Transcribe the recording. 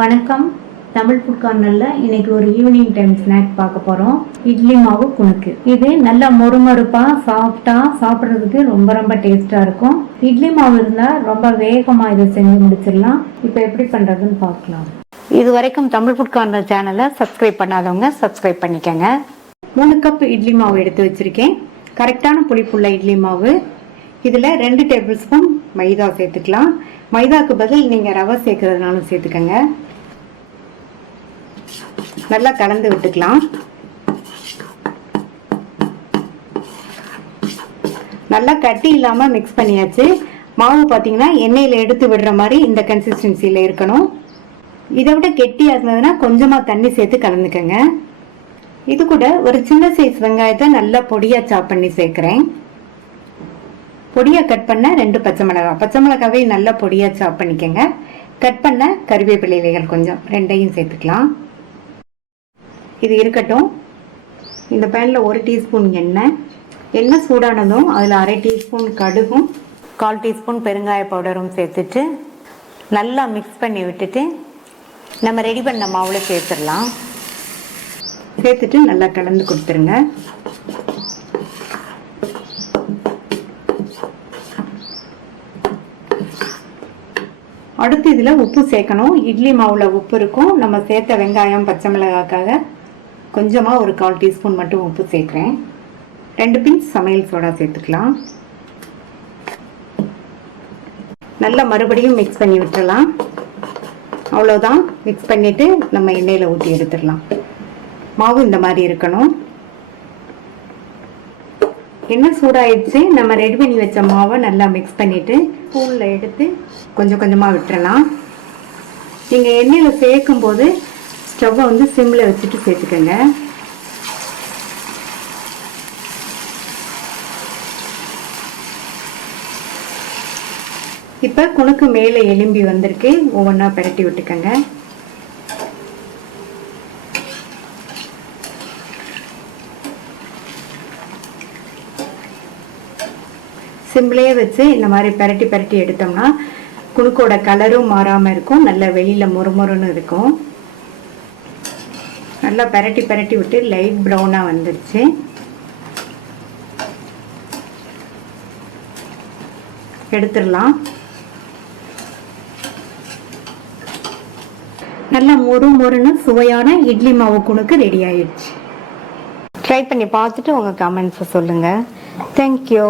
வணக்கம். தமிழ் ஃபுட் கார்னர்ல இன்னைக்கு ஒரு ஈவினிங் டைம் ஸ்நாக் பார்க்க போறோம். இட்லி மாவு குணுக்கு. இது நல்லா மொறுமொறுப்பா சாஃப்டா சாப்பிட்றதுக்கு ரொம்ப ரொம்ப டேஸ்டா இருக்கும். இட்லி மாவு இருந்தா ரொம்ப வேகமா இதை செஞ்சு முடிச்சிடலாம். இப்போ எப்படி பண்றதுன்னு பார்க்கலாம். இது வரைக்கும் தமிழ் ஃபுட் கார்னர் சேனலை சப்ஸ்கிரைப் பண்ணாதவங்க சப்ஸ்கிரைப் பண்ணிக்கங்க. 3 கப் இட்லி மாவு எடுத்து வச்சிருக்கேன். கரெக்டான புளிப்புள்ள இட்லி மாவு. இதில் 2 டேபிள் ஸ்பூன் மைதா சேர்த்துக்கலாம். மைதாக்கு பதில் நீங்கள் ரவை சேர்க்கறதுனாலும் சேர்த்துக்கங்க. நல்லா கலந்து விட்டுக்கலாம். நல்லா கட்டி இல்லாமல் மிக்ஸ் பண்ணியாச்சு. மாவு பார்த்தீங்கன்னா எண்ணெயில் எடுத்து விடுற மாதிரி இந்த கன்சிஸ்டன்சியில் இருக்கணும். இதை விட கெட்டியாக இருந்ததுன்னா கொஞ்சமாக தண்ணி சேர்த்து கலந்துக்கங்க. இது கூட ஒரு சின்ன சைஸ் வெங்காயத்தை நல்லா பொடியாக சாப் பண்ணி சேர்க்குறேன். பொடியாக கட் பண்ண 2 பச்சை மிளகாய். பச்சை மிளகாவே நல்லா பொடியாக சாப் பண்ணிக்கங்க. கட் பண்ண கறிவேப்பிலை இலைகள் கொஞ்சம், 2ஐயும் சேர்த்துக்கலாம். இது இருக்கட்டும். இந்த பேனில் 1 டீஸ்பூன் எண்ணெய் சூடானதும் அதில் 1/2 டீஸ்பூன் கடுகும் 1/4 டீஸ்பூன் பெருங்காய பவுடரும் சேர்த்துட்டு நல்லா மிக்ஸ் பண்ணி விட்டுட்டு நம்ம ரெடி பண்ண மாவில் சேர்த்துடலாம். சேர்த்துட்டு நல்லா கலந்து கொடுத்துருங்க. அடுத்து இதில் உப்பு சேர்க்கணும். இட்லி மாவில் உப்பு இருக்கும். நம்ம சேர்த்த வெங்காயம் பச்சை மிளகாய்க்காக கொஞ்சமாக ஒரு 1/4 டீஸ்பூன் மட்டும் உப்பு சேர்க்குறேன். 2 பிஞ்ச் சமையல் சோடா சேர்த்துக்கலாம். நல்லா மறுபடியும் மிக்ஸ் பண்ணி விட்டுடலாம். அவ்வளோதான். மிக்ஸ் பண்ணிவிட்டு நம்ம எண்ணெயில் ஊற்றி எடுத்துடலாம். மாவு இந்த மாதிரி இருக்கணும். எண்ணெய் சூடாயிடுச்சு. நம்ம ரெடி பண்ணி வச்ச மாவை நல்லா மிக்ஸ் பண்ணிவிட்டு ஸ்பூனில் எடுத்து கொஞ்சம் கொஞ்சமாக விட்டுறலாம். நீங்கள் எண்ணெயில் சேர்க்கும் போது ஸ்டவ்வை வந்து சிம்மில் வச்சுட்டு சேர்த்துக்கோங்க. இப்போ குணுக்கு மேலே எலும்பி வந்திருக்கு. ஒவ்வொன்றா பிரட்டி விட்டுக்கோங்க. சிம்பிளே வச்சு இந்த மாதிரி பிரட்டி எடுத்தோம்னா குணுக்கோட கலரும் மாறாமல் இருக்கும். நல்ல வெளியில் மொறுமொறுன்னு இருக்கும். நல்லா பிரட்டி விட்டு லைட் ப்ரௌனாக வந்துடுச்சு. எடுத்துடலாம். நல்லா மொறுன்னு சுவையான இட்லி மாவு குணுக்கு ரெடி ஆயிடுச்சு. ட்ரை பண்ணி பார்த்துட்டு உங்கள் கமெண்ட்ஸை சொல்லுங்கள். தேங்க்யூ.